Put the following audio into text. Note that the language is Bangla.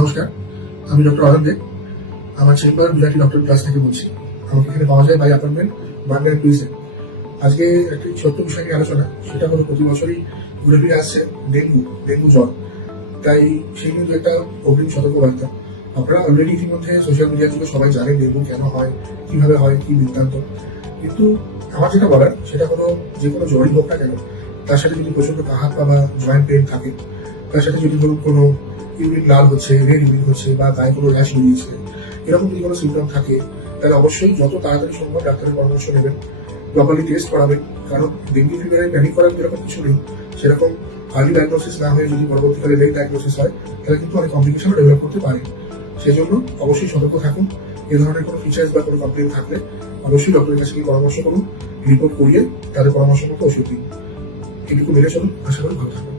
নমস্কার, আমি ডক্টর অরণ দে। আমার চেম্বার বিলাটি ডক্টর ক্লাস থেকে বলছি। আমাকে এখানে পাওয়া যায় বাই অ্যাপয়েন্টমেন্ট মানডে টুইসডে। আজকে একটি ছোট্ট বিষয় নিয়ে আলোচনা, সেটা হলো প্রতি বছরই ঘুরে ফিরে আসছে ডেঙ্গু জ্বর। তাই সেই কিন্তু একটা অগ্রিম সতর্কবার্তা। আপনারা অলরেডি ইতিমধ্যে সোশ্যাল মিডিয়া থেকে সবাই জানেন ডেঙ্গু কেন হয়, কিভাবে হয়, কি বৃত্তান্ত। কিন্তু আমার যেটা বলার সেটা হলো, যে কোনো জ্বরই হোক না কেন, তার সাথে যদি প্রচন্ড হাত পা বা জয়েন্ট পেন থাকে, তার সাথে যদি ধরুন কোনো ইউরিন লাল হচ্ছে, রেড ইউরিন হচ্ছে, বা গায়ে কোনো র্যাশ বেরিয়েছে, এরকম যদি কোনো সিমটম থাকে, তাহলে অবশ্যই যত তাড়াতাড়ি সম্ভব ডাক্তারের পরামর্শ নেবেন, প্রপারলি টেস্ট করাবেন। কারণ ডেঙ্গু ফিভারে প্যানিক করার এরকম কিছু নেই। সেরকম আর্লি ডায়াগনোসিস না হয়ে যদি পরবর্তীকালে লেট ডায়াগনোসিস হয়, তাহলে কিন্তু অনেক কমপ্লিকেশন ডেভেলপ করতে পারে। সেজন্য অবশ্যই সতর্ক থাকুন। এ ধরনের কোনো ফিচার্স বা কোনো কমপ্লেন থাকলে অবশ্যই ডক্টরের কাছে গিয়ে পরামর্শ করুন, রিপোর্ট করিয়ে তাদের পরামর্শ মতো ওষুধ দিন। এটুকু মেনে চলুন, আশা করি ভালো থাকবেন।